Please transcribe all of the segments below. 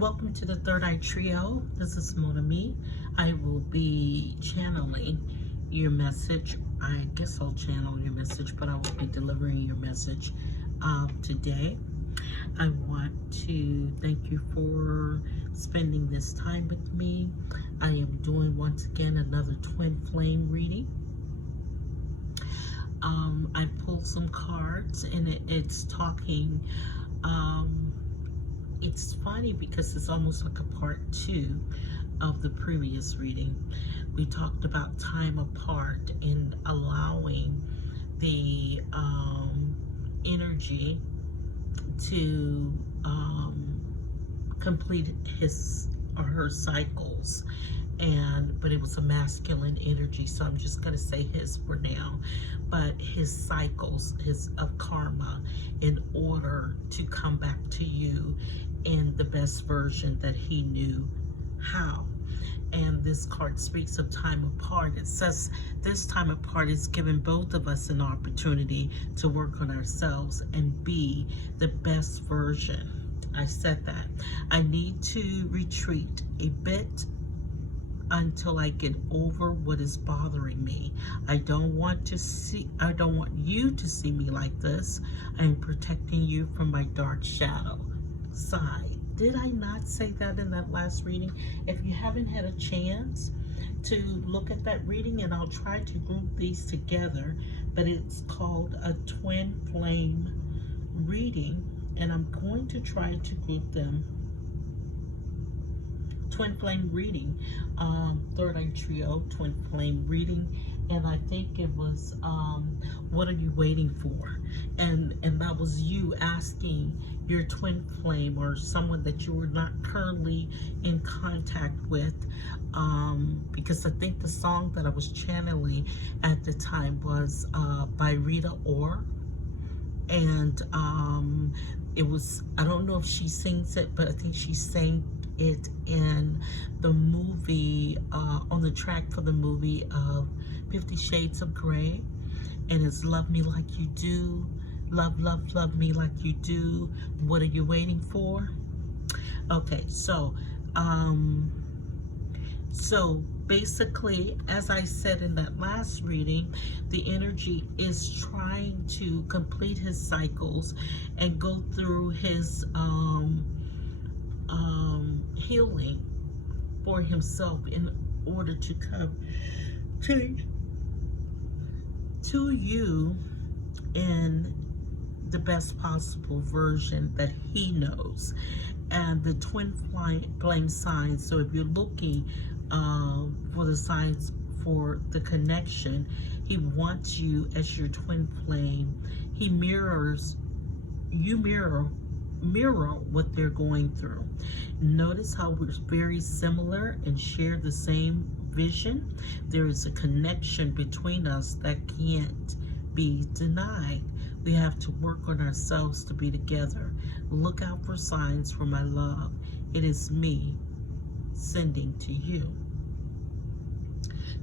Welcome to the Third Eye Trio. This is Monami. I will be channeling your message. I guess I'll channel your message, but I will be delivering your message today. I want to thank you for spending this time with me. I am doing once again another twin flame reading. I pulled some cards and it's talking. It's funny because it's almost like a part 2 of the previous reading. We talked about time apart and allowing the energy to complete his or her cycles, but it was a masculine energy, so I'm just going to say his for now, but his cycles, of karma, in order to come back to you in the best version that he knew how. And this card speaks of time apart. It says this time apart is giving both of us an opportunity to work on ourselves and be the best version. I said that. I need to retreat a bit until I get over what is bothering me. I don't want you to see me like this. I am protecting you from my dark shadow side. Did I not say that in that last reading? If you haven't had a chance to look at that reading, and I'll try to group these together, but it's called a twin flame reading, and I'm going to try to group them. Twin flame reading, Third Eye Trio twin flame reading, and I think it was what are you waiting for? And that was you asking your twin flame or someone that you were not currently in contact with, because I think the song that I was channeling at the time was by Rita Ora, and it was, I don't know if she sings it, but I think she sang it in the movie, on the track for the movie of 50 Shades of Grey, and it's Love Me Like You Do, love me like you do, what are you waiting for? Okay, so basically, as I said in that last reading, the energy is trying to complete his cycles and go through his healing for himself in order to come to you in the best possible version that he knows. And the twin flame signs, so if you're looking for the signs for the connection, he wants you as your twin flame. He mirrors, you mirror what they're going through. Notice how we're very similar and share the same vision. There is a connection between us that can't be denied. We have to work on ourselves to be together. Look out for signs for my love. It is me sending to you.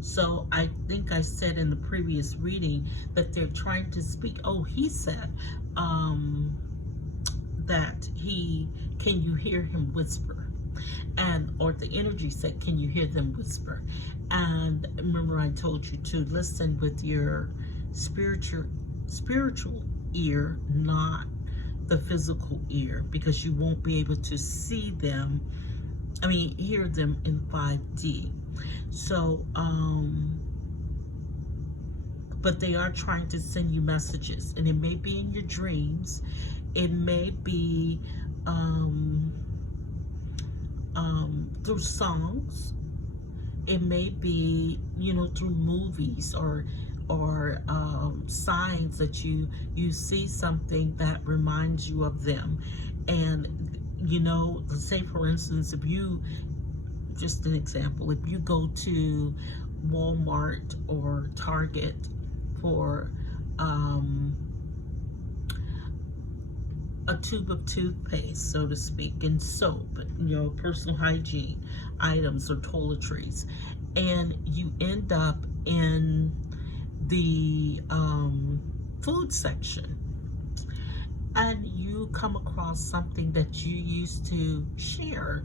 So I think I said in the previous reading that they're trying to speak. Oh, he said that can you hear him whisper? Or the energy said, can you hear them whisper? And remember, I told you to listen with your spiritual ear, not the physical ear, because you won't be able to see them, hear them in 5D. So, but they are trying to send you messages, and it may be in your dreams, it may be through songs, it may be, through movies or signs that you see something that reminds you of them. And say for instance, if you, just an example, if you go to Walmart or Target for a tube of toothpaste, so to speak, and soap, personal hygiene items or toiletries, and you end up in the food section, and you you come across something that you used to share,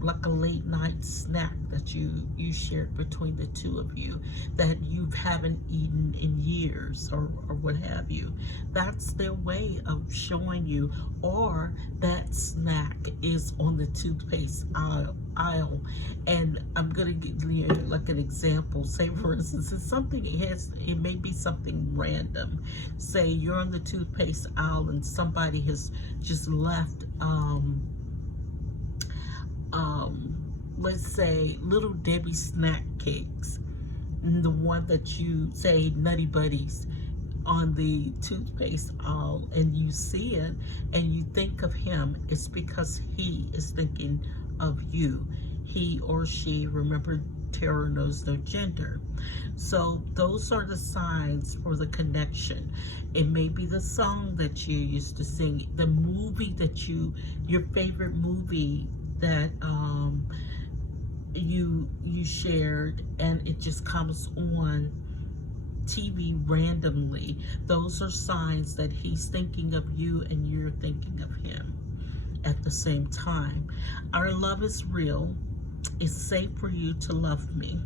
like a late night snack that you shared between the two of you that you haven't eaten in years, or what have you, that's their way of showing you. Or that snack is on the toothpaste aisle, and I'm gonna give you like an example. Say for instance, it's something, it may be something random. Say you're on the toothpaste aisle and somebody has just left let's say Little Debbie snack cakes, the one that you say Nutty Buddies, on the toothpaste aisle, and you see it and you think of him. It's because he is thinking of you. He or she, remember, terror knows no gender. So those are the signs for the connection. It may be the song that you used to sing, the movie that your favorite movie that you shared, and it just comes on TV randomly. Those are signs that he's thinking of you and you're thinking of him at the same time. Our love is real. It's safe for you to love me.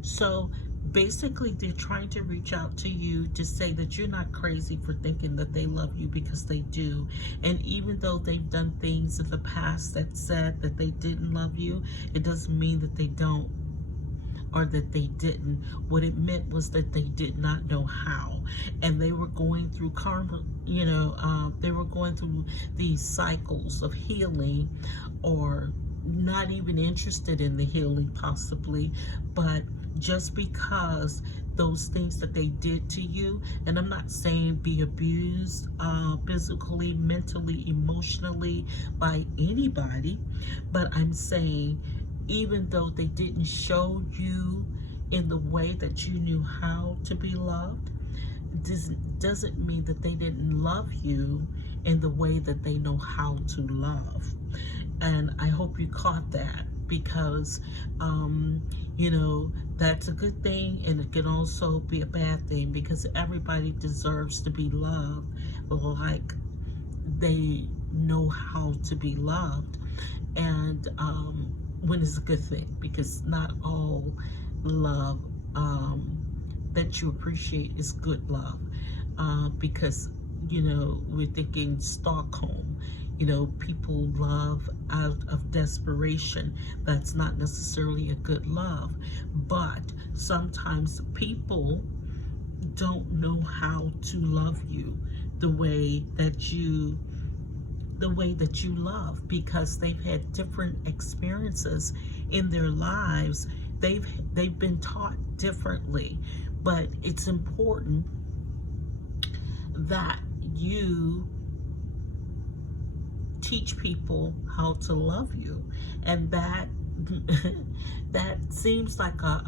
So basically, they're trying to reach out to you to say that you're not crazy for thinking that they love you, because they do. And even though they've done things in the past that said that they didn't love you, it doesn't mean that they don't, or that they didn't. What it meant was that they did not know how, and they were going through karma, they were going through these cycles of healing, or not even interested in the healing possibly, but just because those things that they did to you, and I'm not saying be abused physically, mentally, emotionally by anybody, but I'm saying even though they didn't show you in the way that you knew how to be loved, doesn't mean that they didn't love you in the way that they know how to love. And I hope you caught that, because that's a good thing, and it can also be a bad thing, because everybody deserves to be loved like they know how to be loved. And when it's a good thing, because not all love that you appreciate is good love, because we're thinking Stockholm, people love out of desperation. That's not necessarily a good love, but sometimes people don't know how to love you the way that you love, because they've had different experiences in their lives. They've been taught differently. But it's important that you teach people how to love you, and that that seems like a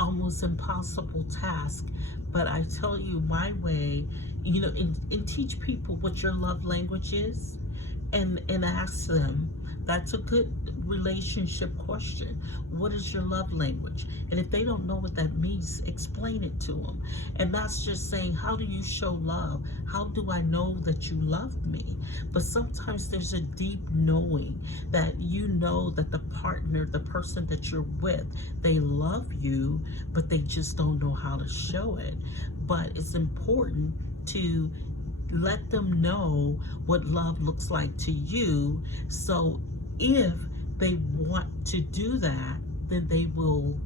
almost impossible task. But I tell you my way, and teach people what your love language is, and ask them. That's a good relationship question. What is your love language? And if they don't know what that means, explain it to them. And that's just saying, how do you show love? How do I know that you love me? But sometimes there's a deep knowing that that the partner, the person that you're with, they love you, but they just don't know how to show it. But it's important to let them know what love looks like to you. So if they want to do that, then they will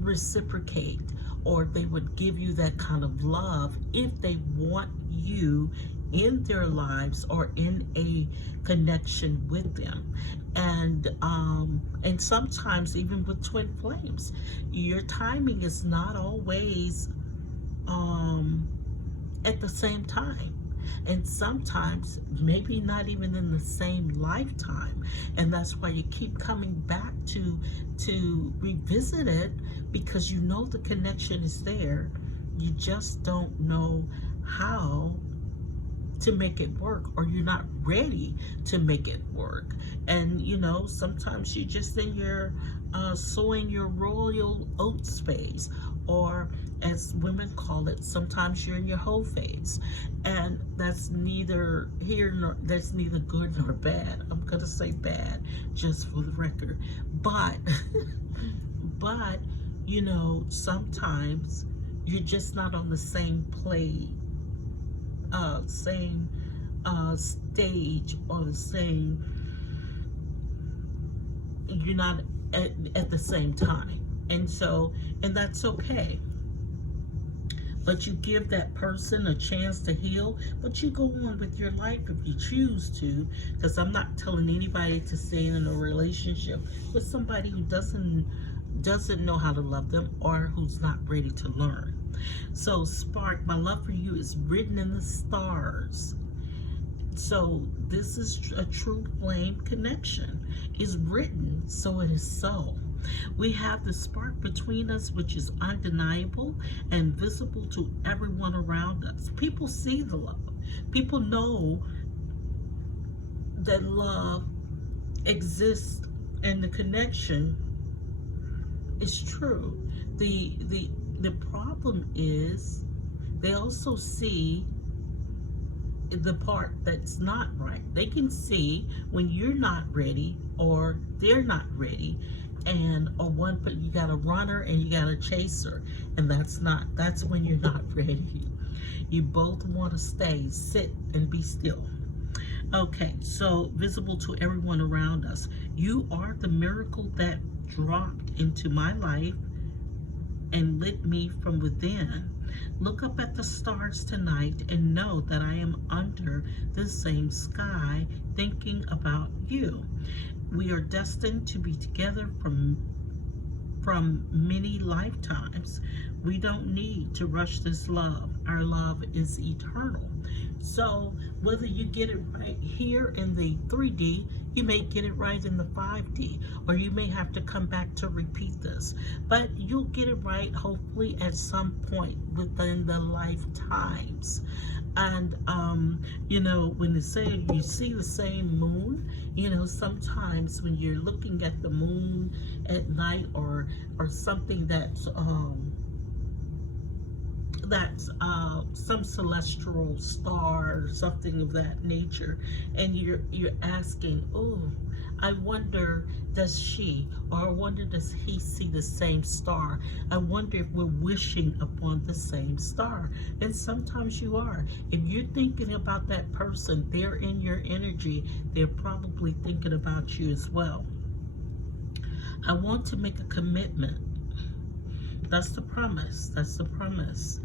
reciprocate, or they would give you that kind of love if they want you in their lives or in a connection with them. And sometimes even with twin flames, your timing is not always at the same time, and sometimes maybe not even in the same lifetime. And that's why you keep coming back to revisit it, because the connection is there. You just don't know how to make it work, or you're not ready to make it work. And sometimes you're just in your sowing your royal oats phase, or as women call it, sometimes you're in your whole phase, and that's neither good nor bad. I'm gonna say bad just for the record, but but you know, sometimes you're just not on the same same stage, or the same, you're not at the same time, and so, and that's okay. But you give that person a chance to heal, but you go on with your life if you choose to, because I'm not telling anybody to stay in a relationship with somebody who doesn't know how to love them, or who's not ready to learn. So Spark, my love for you is written in the stars. So this is a true flame connection. It's written, so it is so. We have the spark between us, which is undeniable and visible to everyone around us. People see the love. People know that love exists, and the connection is true. The problem is they also see the part that's not right. They can see when you're not ready, or they're not ready, and or one, but you got a runner and you got a chaser, and that's when you're not ready. You both want to sit and be still. Okay, so visible to everyone around us. You are the miracle that dropped into my life and lit me from within. Look up at the stars tonight and know that I am under the same sky thinking about you. We are destined to be together from many lifetimes. We don't need to rush this love. Our love is eternal. So whether you get it right here in the 3D, you may get it right in the 5D, or you may have to come back to repeat this. But you'll get it right, hopefully, at some point within the lifetimes. And, you know, when they say you see the same moon, you know, sometimes when you're looking at the moon at night, or something that's some celestial star or something of that nature, and you're asking, oh, I wonder, does she, or I wonder, does he see the same star? I wonder if we're wishing upon the same star. And sometimes you are. If you're thinking about that person, they're in your energy, they're probably thinking about you as well. I want to make a commitment. That's the promise. That's the promise.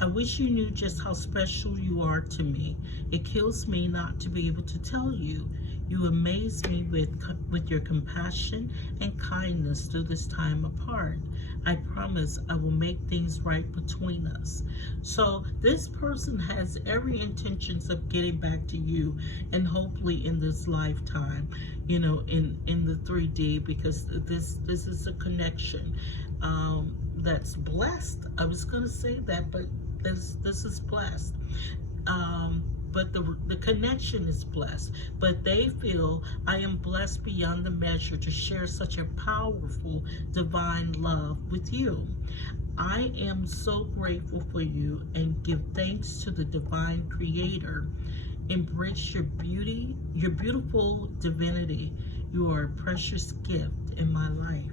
I wish you knew just how special you are to me. It kills me not to be able to tell you. You amaze me with your compassion and kindness through this time apart. I promise I will make things right between us. So this person has every intentions of getting back to you, and hopefully in this lifetime, you know, in the 3D, because this is a connection that's blessed. I was going to say that, but this is blessed. But the connection is blessed. But they feel I am blessed beyond the measure to share such a powerful divine love with you. I am so grateful for you and give thanks to the divine creator. Embrace your beauty, your beautiful divinity. You are a precious gift in my life.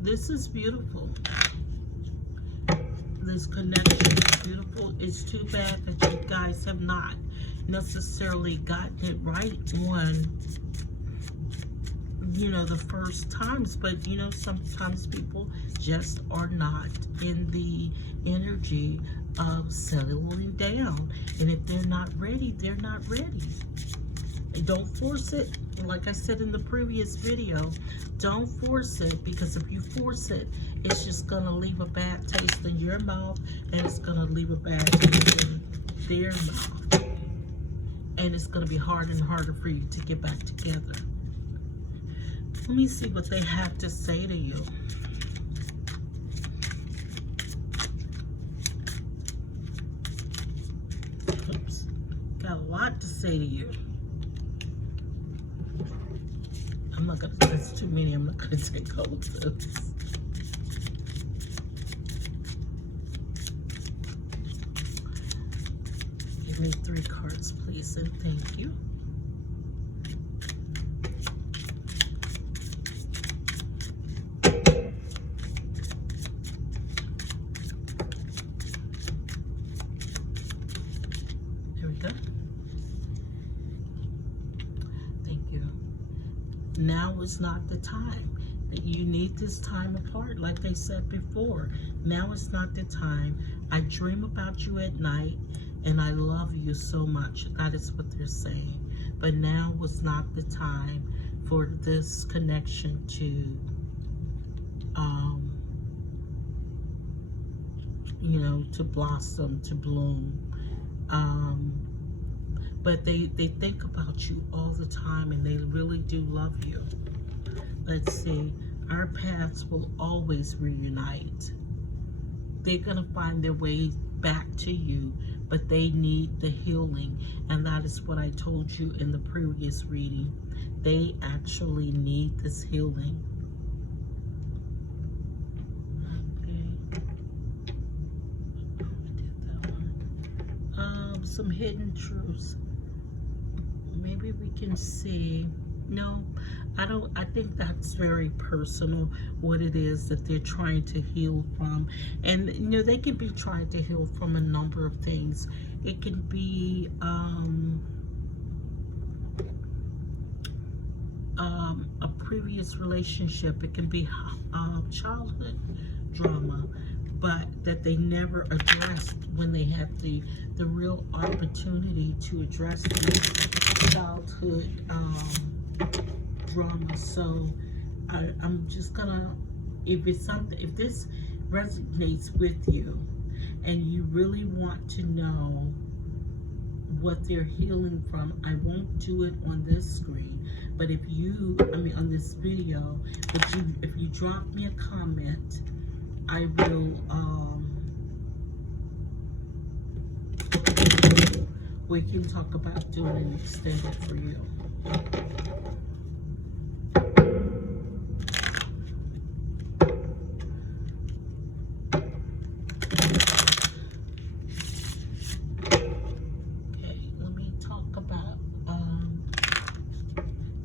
This is beautiful. This connection is beautiful. It's too bad that you guys have not necessarily gotten it right on, you know, the first times. But, you know, sometimes people just are not in the energy of settling down. And if they're not ready, they're not ready. And don't force it. Like I said in the previous video, don't force it, because if you force it, it's just going to leave a bad taste in your mouth, and it's going to leave a bad taste in their mouth. And it's going to be harder and harder for you to get back together. Let me see what they have to say to you. Oops. Got a lot to say to you. I'm not gonna, that's too many. I'm not gonna take all of this. Give me 3 cards, please, and thank you. There we go. Thank you. Now is not the time. You need this time apart, like they said before. Now is not the time. I dream about you at night, and I love you so much. That is what they're saying. But now was not the time for this connection to, you know, to blossom, to bloom. But they think about you all the time, and they really do love you. Let's see. Our paths will always reunite. They're going to find their way back to you, but they need the healing. And that is what I told you in the previous reading. They actually need this healing. Okay. I did that one. Some hidden truths. Maybe we can see. No, I think that's very personal, what it is that they're trying to heal from. And, you know, they can be trying to heal from a number of things. It can be a previous relationship. It can be childhood drama, but that they never addressed when they had the real opportunity to address the childhood drama. So I'm just gonna, if it's something, if this resonates with you and you really want to know what they're healing from, I won't do it on this screen, but if you, on this video, but if you drop me a comment, I will we can talk about doing an extended for you.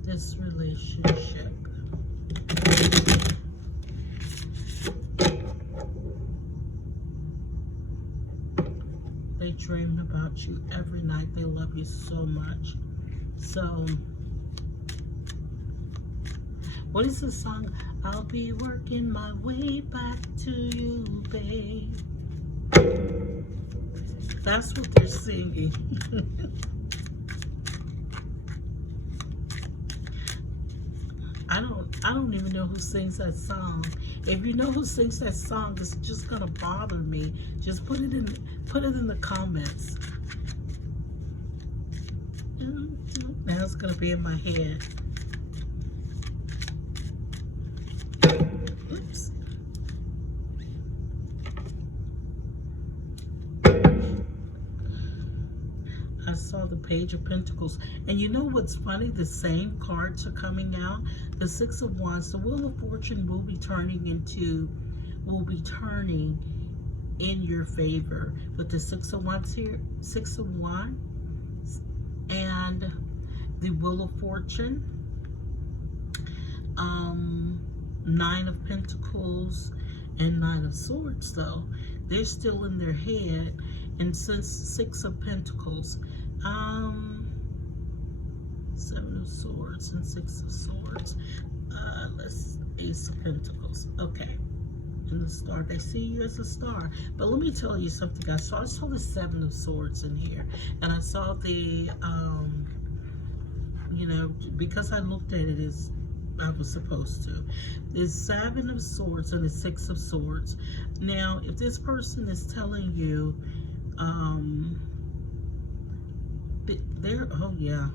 This relationship. They dream about you every night. They love you so much. So, what is the song? I'll be working my way back to you, babe. That's what they're singing. I don't even know who sings that song. If you know who sings that song, it's just gonna bother me. Just put it in the comments. Now it's gonna be in my head. Oops. I saw the Page of Pentacles. And you know what's funny? The same cards are coming out. The Six of Wands, the Wheel of Fortune will be turning in your favor. With the Six of Wands here, Six of Wands, and the Wheel of Fortune, Nine of Pentacles, and Nine of Swords, though. They're still in their head. And since Six of Pentacles, Seven of Swords and Six of Swords, Ace of Pentacles. Okay, and the star. They see you as a star. But let me tell you something, guys. So I saw the Seven of Swords in here, and I saw the, you know, because I looked at it as I was supposed to. There's Seven of Swords and the Six of Swords. Now, if this person is telling you, oh yeah.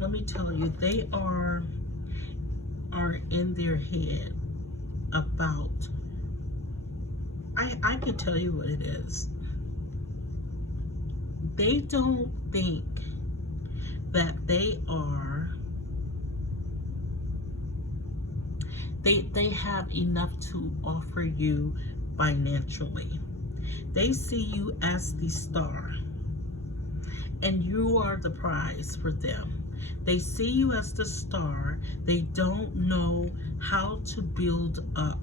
let me tell you, they are in their head about, I can tell you what it is. They don't think that they have enough to offer you financially. They see you as the star, and you are the prize for them. They see you as the star. They don't know how to build up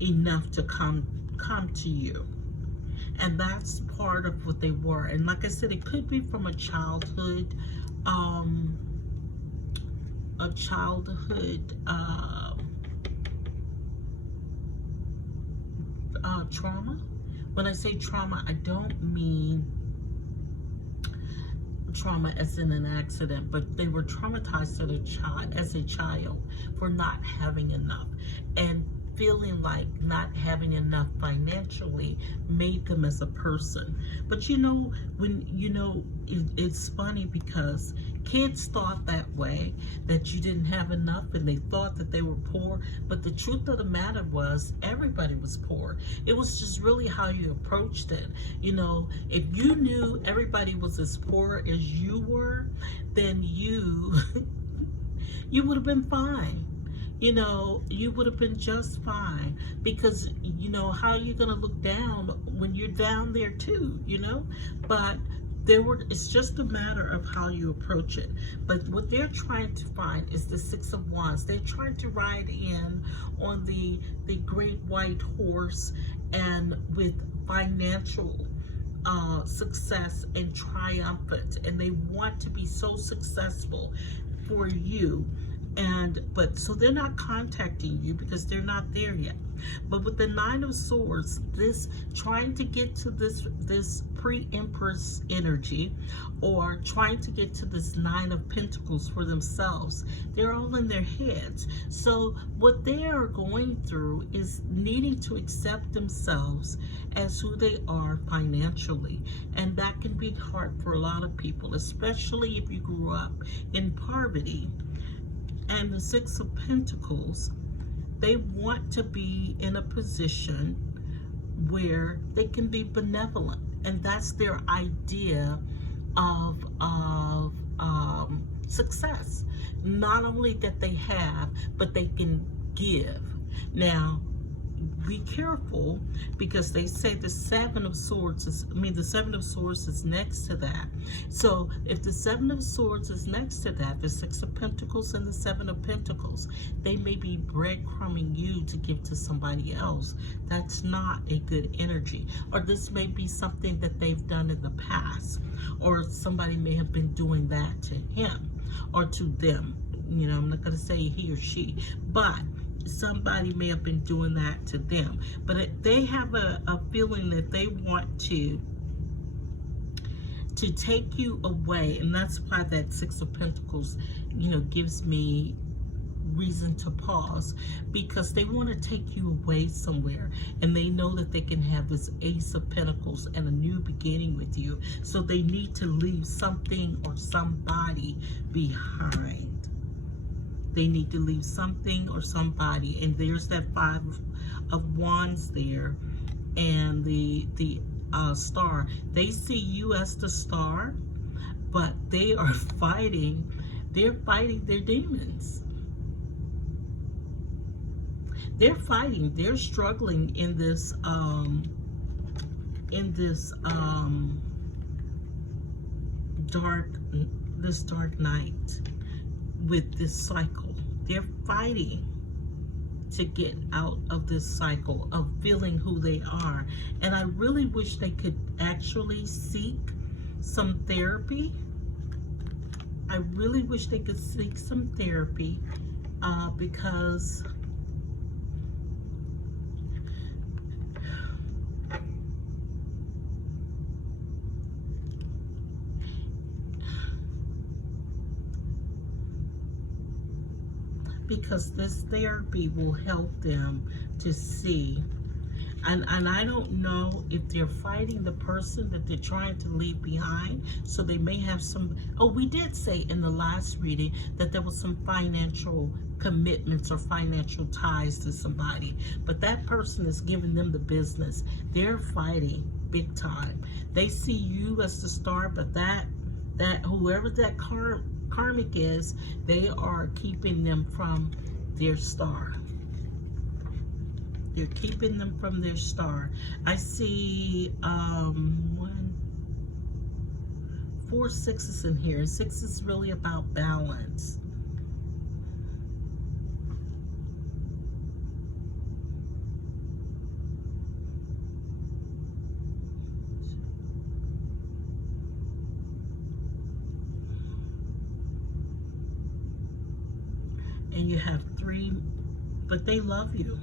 enough to come to you. And that's part of what they were. And like I said, it could be from a childhood trauma. When I say trauma, I don't mean trauma as in an accident, but they were traumatized as a child for not having enough, and feeling like not having enough financially made them as a person. But it's funny because kids thought that way, that you didn't have enough, and they thought that they were poor. But the truth of the matter was, everybody was poor. It was just really how you approached it. If you knew everybody was as poor as you were, then you would have been fine. You would have been just fine, because how are you going to look down when you're down there too, but it's just a matter of how you approach it. But what they're trying to find is the Six of Wands. They're trying to ride in on the great white horse, and with financial success and triumphant, and they want to be so successful for you. But so they're not contacting you because they're not there yet. But with the Nine of Swords, this trying to get to this pre-Empress energy, or trying to get to this Nine of Pentacles for themselves, they're all in their heads. So what they are going through is needing to accept themselves as who they are financially. And that can be hard for a lot of people, especially if you grew up in poverty. And the Six of Pentacles, they want to be in a position where they can be benevolent, and that's their idea of success. Not only that they have, but they can give. Now, be careful, because they say the Seven of Swords is next to that. So if the Seven of Swords is next to that, the Six of Pentacles and the Seven of Pentacles, they may be breadcrumbing you to give to somebody else. That's not a good energy. Or this may be something that they've done in the past, or somebody may have been doing that to him or to them. I'm not going to say he or she, but somebody may have been doing that to them. But they have a feeling that they want to take you away, and that's why that Six of Pentacles gives me reason to pause, because they want to take you away somewhere, and they know that they can have this Ace of Pentacles and a new beginning with you. So they need to leave something or somebody behind. They need to leave something or somebody. And there's that Five of Wands there, and the star. They see you as the star, but they are fighting. They're fighting their demons. They're fighting. They're struggling in this dark night. With this cycle, they're fighting to get out of this cycle of feeling who they are. And I really wish they could actually seek some therapy. I really wish they could seek some therapy, because this therapy will help them to see And I don't know if they're fighting the person that they're trying to leave behind. So they may have some, oh, we did say in the last reading that there was some financial commitments or financial ties to somebody. But that person is giving them the business. They're fighting big time. They see you as the star, but that whoever that karmic is, they are keeping them from their star. They're keeping them from their star. I see 4 6s in here. 6 is really about balance. And you have 3, but they love you.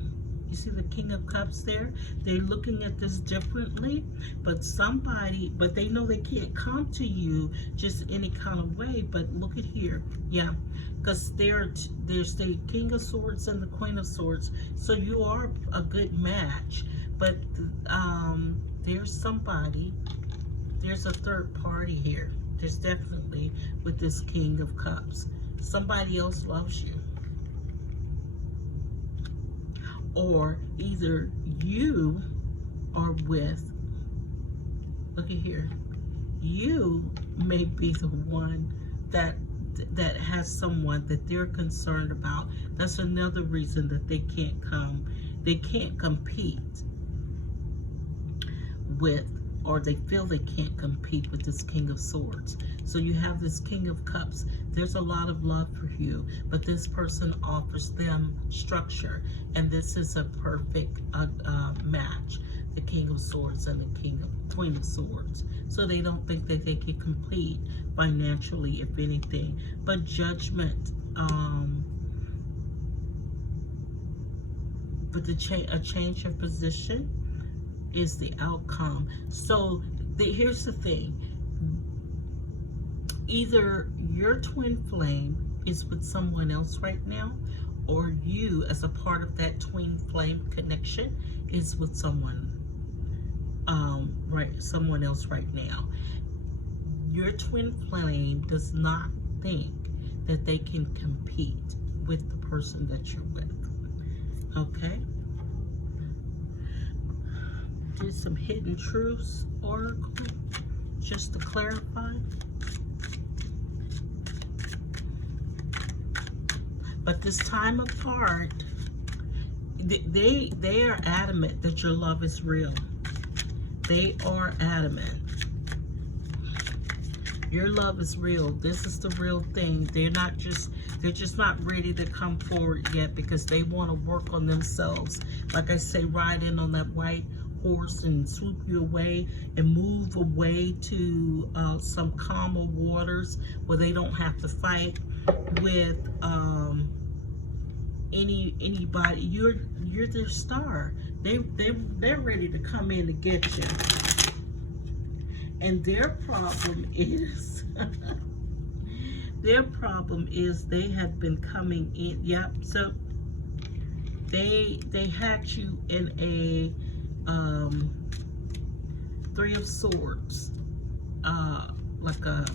You see the King of Cups there? They're looking at this differently, but they know they can't come to you just any kind of way. But look at here. Yeah, because there's the King of Swords and the Queen of Swords. So you are a good match. But there's somebody, there's a third party here. There's definitely with this King of Cups. Somebody else loves you. Or either you are with, look at here, you may be the one that has someone that they're concerned about. That's another reason that they can't compete with, or they feel they can't compete with this King of Swords. So you have this King of Cups. There's a lot of love for you, but this person offers them structure, and this is a perfect match, the King of Swords and the Queen of Swords. So they don't think that they can compete financially, if anything, but judgment, but a change of position is the outcome. So here's the thing. Either your twin flame is with someone else right now, or you as a part of that twin flame connection is with someone else right now. Your twin flame does not think that they can compete with the person that you're with. Okay? Did some hidden truths oracle just to clarify. But this time apart, they are adamant that your love is real. They are adamant. Your love is real. This is the real thing. They're just not ready to come forward yet, because they want to work on themselves. Like I say, ride in on that white horse and swoop you away and move away to some calmer waters where they don't have to fight with anybody. You're their star. They're ready to come in to get you. And their problem is they have been coming in. Yep. So they had you in a 3 of Swords, like a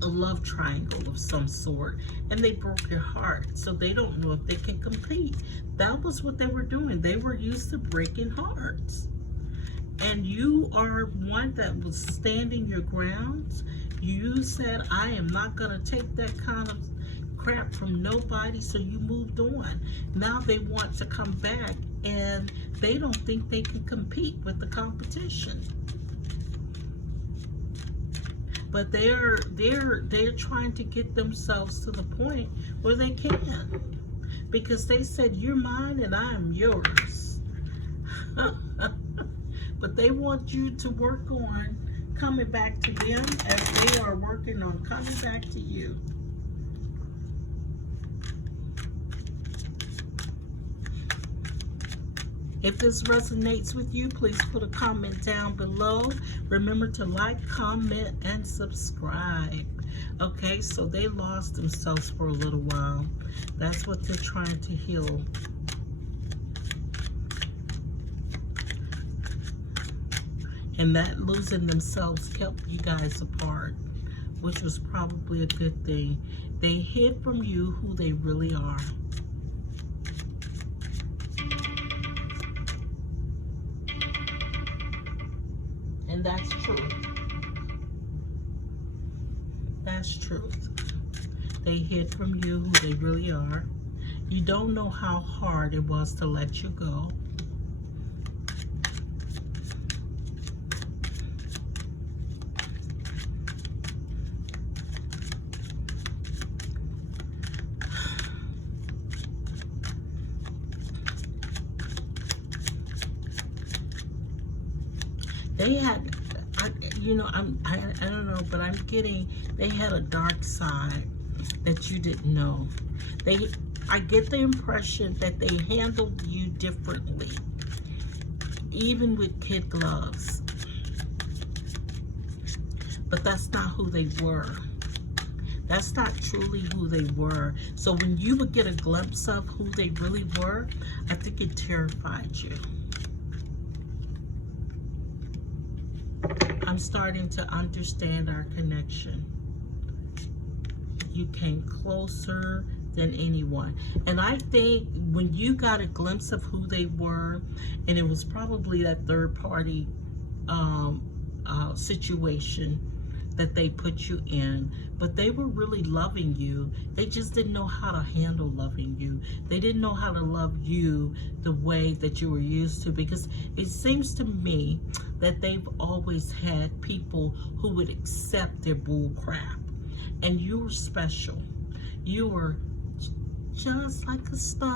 love triangle of some sort, and they broke your heart. So they don't know if they can compete. That was what they were doing. They were used to breaking hearts. And you are one that was standing your grounds. You said, I am not going to take that kind of crap from nobody, so you moved on. Now they want to come back, and they don't think they can compete with the competition. But they're trying to get themselves to the point where they can, because they said, you're mine and I am yours. But they want you to work on coming back to them as they are working on coming back to you. If this resonates with you, please put a comment down below. Remember to like, comment, and subscribe. Okay, so they lost themselves for a little while. That's what they're trying to heal. And that losing themselves kept you guys apart, which was probably a good thing. They hid from you who they really are. And that's truth. That's truth. They hid from you who they really are. You don't know how hard it was to let you go. They had, I don't know, but I'm getting, they had a dark side that you didn't know. I get the impression that they handled you differently, even with kid gloves. But that's not who they were. That's not truly who they were. So when you would get a glimpse of who they really were, I think it terrified you. I'm starting to understand our connection. You came closer than anyone. And I think when you got a glimpse of who they were, and it was probably that third party situation that they put you in, but they were really loving you. They just didn't know how to handle loving you. They didn't know how to love you the way that you were used to, because it seems to me that they've always had people who would accept their bull crap. And you were special. You were just like a star.